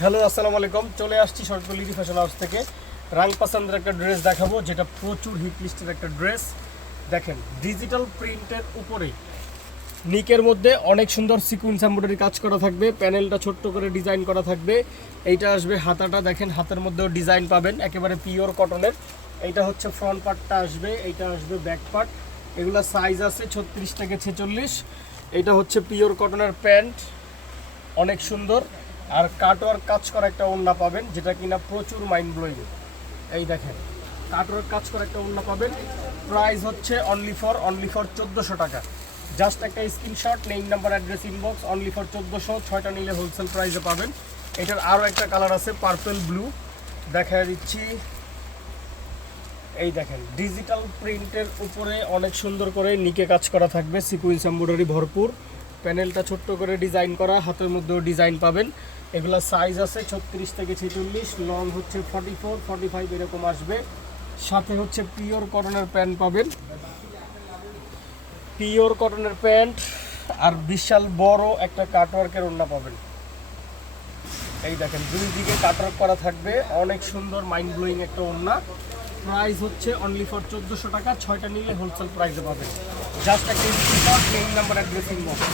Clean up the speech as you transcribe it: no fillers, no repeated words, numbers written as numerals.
Hello আসসালামু আলাইকুম, চলে আসছি শরৎপুর লিডি ফ্যাশন হাউস থেকে। রাং পাসান্দের একটা ড্রেস দেখাবো, যেটা প্রচুর হিট লিস্টের একটা ড্রেস। দেখেন, ডিজিটাল প্রিন্টের উপরে নিকের মধ্যে অনেক সুন্দর সিকুয়েন্স এমব্রয়ডারি কাজ করা থাকবে, প্যানেলটা ছোট্ট করে ডিজাইন করা থাকবে। এইটা আসবে হাতাটা, দেখেন হাতের মধ্যেও ডিজাইন পাবেন, একেবারে পিওর কটনের। এইটা হচ্ছে ফ্রন্ট পার্টটা আসবে, এইটা আসবে ব্যাক পার্ট। এগুলো সাইজ আছে 36 থেকে 46। এইটা হচ্ছে পিওর কটনের প্যান্ট, অনেক সুন্দর। আর কাটওয়ার্ক কাজ করা একটা ওড়না পাবেন, যেটা কিনা প্রচুর মাইন্ড ব্লোয়িং। এই দেখেন, কাটওয়ার্ক কাজ করা একটা ওড়না পাবেন। প্রাইস হচ্ছে অনলি ফর 1400 টাকা। জাস্ট একটা screenshot, name number address inbox, only for 1400। 6টা নিলে হোলসেল প্রাইসে পাবেন। এটার আরও একটা কালার আছে পার্পল ব্লু, দেখা দিচ্ছি। এই দেখেন, ডিজিটাল প্রিন্টের উপরে অনেক সুন্দর করে নিকে কাজ করা থাকবে, সিকুয়েন্স এমব্রয়ডারি ভরপুর। প্যানেলটা ছোট্ট করে ডিজাইন করা, হাতের মধ্যেও ডিজাইন পাবেন। এগুলা সাইজ আছে 36 থেকে 46, লং হচ্ছে 44, 45 এরকম আসবে। সাথে হচ্ছে পিওর কটনের প্যান্ট পাবেন, পিওর কটনের প্যান্ট। আর বিশাল বড় একটা কাটওয়ার্কের ওড়না পাবেন। এই দেখেন, দুই দিকে কাটওয়ার্ক করা থাকবে, অনেক সুন্দর মাইন্ড ব্লোয়িং একটা ওড়না। প্রাইস হচ্ছে অনলি ফর 1400 টাকা। 6টা নিলে হোলসেল প্রাইসে পাবেন। জাস্ট একটা screenshot, name number address inbox.